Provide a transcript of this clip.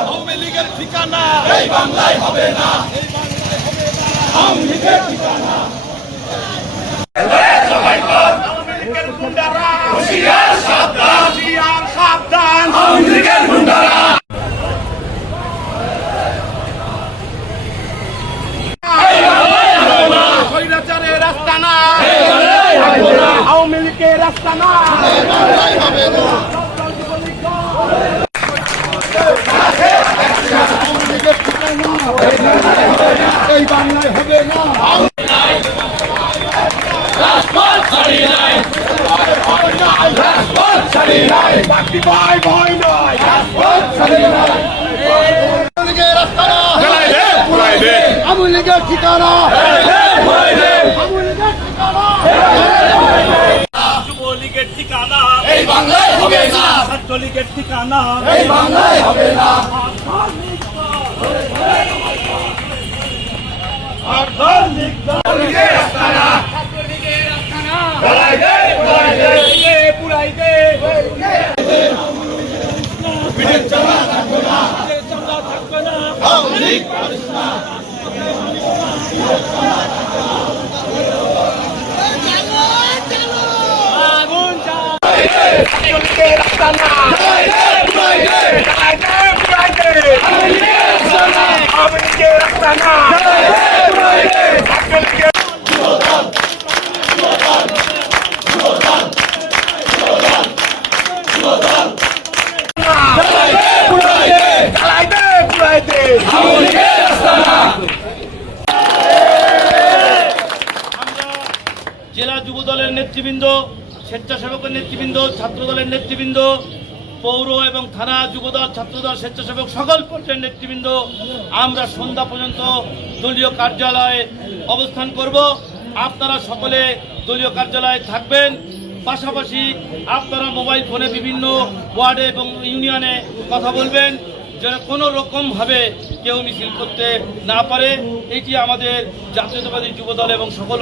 আওয়ামী লীগের ঠিকানা এই বাংলায় হবে না, আওয়ামী লীগের ঠিকানা আওয়ামী লীগের গুন্ডারা হুঁশিয়ার সাবধান, হুঁশিয়ার সাবধান আওয়ামী লীগের গুন্ডারা। স্বৈরাচারের রাস্তা না, আওয়ামী লীগের রাস্তা না, এই বাংলায় হবে না। রাজপথ ছাড়ি নাই, রাজপথ ছাড়ি নাই, বাকি ভয় ভয় নয়, রাজপথ ছাড়ি নাই। আওয়ামী লীগের রাস্তা না, আওয়ামী লীগের ঠিকানা, আওয়ামী লীগের ঠিকানা, যুবলীগের ঠিকানা এই বাংলায় হবে না, ছাত্রলীগের ঠিকানা এই বাংলায় হবে না। জেলা যুব দলের নেতৃবৃন্দ, স্বেচ্ছাসেবকের নেতৃবৃন্দ, ছাত্র দলের নেতৃবৃন্দ, পৌর এবং থানা যুবদল, ছাত্রদল, স্বেচ্ছাসেবক সকল পর্যায়ের নেতৃবৃন্দ আমরা সন্ধ্যা পর্যন্ত দলীয় কার্যালয়ে অবস্থান করব। আপনারা সকলে দলীয় কার্যালয়ে থাকবেন। পাশাপাশি আপনারা মোবাইল ফোনে বিভিন্ন ওয়ার্ডে এবং ইউনিয়নে কথা বলবেন যেন কোনো রকমভাবে কেউ মিছিল করতে না পারে। এটি আমাদের জাতীয়তাবাদী যুবদল এবং সকল